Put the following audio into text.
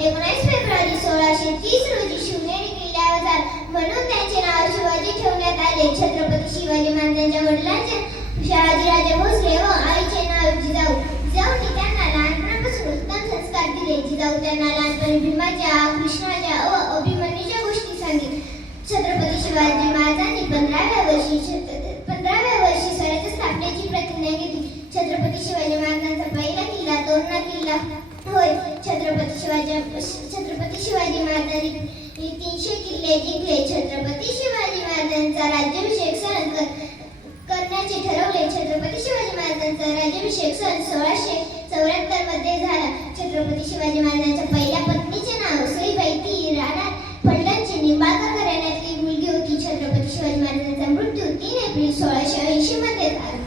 एकोणीस फेब्रुवारी सोळाशे तीस रोजी शिवनेरी किल्ल्यावर झाला म्हणून त्यांचे नाव शिवाजी ठेवण्यात आले. छत्रपती शिवाजी महाराजांच्या वडिलांचे शहाजीराजे भोसले व आईचे नाव जिजाऊ. जिजाऊने त्यांना लहानपणापासून उत्तम संस्कार दिले. जिजाऊ त्यांना लहानपणी भीमाच्या कृष्णाच्या व अभिमन्यूच्या गोष्टी सांगितल्या छत्रपती शिवाजी महाराजांनी पंधराव्या वर्षी पंधराव्या वर्षी स्वराज्य स्थापनेची प्रतिज्ञा घेतली. छत्रपती शिवाजी महाराजांचा पहिला किल्ला तोरणा किल्ला. छत्रपती शिवाजी महाराजांनी तीनशे किल्ले जिंकले. छत्रपती शिवाजी महाराजांचा राज्याभिषेक सण करण्याचे ठरवले. छत्रपती शिवाजी महाराजांचा राज्याभिषेक सण सोळाशे चौऱ्याहत्तरमध्ये झाला. छत्रपती शिवाजी महाराजांच्या पहिल्या पत्नीचे नाव सईबाई ती राणा फलटणची निंबाग घराण्यातली मुलगी होती. छत्रपती शिवाजी महाराजांचा मृत्यू तीन एप्रिल सोळाशे ऐंशी मध्ये झाला.